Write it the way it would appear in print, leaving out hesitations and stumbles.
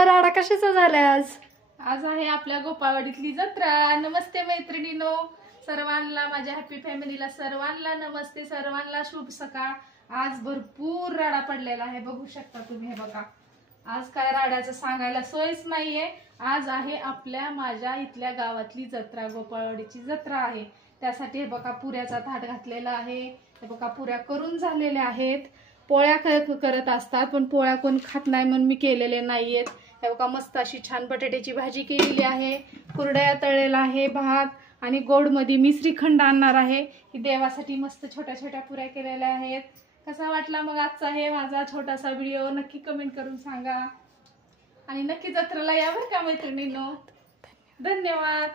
एवढा राडा कशाचा झालाय आज? आज आहे आपल्या गोपाळवाडीतली जत्रा। नमस्ते मैत्रिणींनो, सर्वांना माझ्या हॅपी फॅमिलीला सर्वांना नमस्ते, सर्वांना शुभ सकाळ। आज भरपूर राडा पडलेला आहे, बघू शकता तुम्ही। हे बघा, आज काय राड्याचं सांगायला सोयच नाहीये। आज आहे आपल्या माझ्या इथल्या गावातली जत्रा, गोपाळवाडीची जत्रा आहे। त्यासाठी हे बघा पुऱ्याचा थाट घातलेला आहे। हे बघा पुऱ्या करून झालेल्या आहेत। पोळ्या करत असतात पण पोळ्या कोण खात नाही म्हणून मी केलेले नाहीयेत। हे बघा मस्त अशी छान बटाट्याची भाजी केलेली आहे, कुरड्या तळलेला आहे, भात आणि गोड मध्ये मी श्रीखंड आणणार आहे। ही देवासाठी मस्त छोट्या छोट्या पुऱ्या केलेल्या आहेत। कसा वाटला मग आजचा हे माझा छोटासा व्हिडिओ? नक्की कमेंट करून सांगा आणि नक्की जत्रेला या बरं का मैत्रिणींनो। धन्यवाद।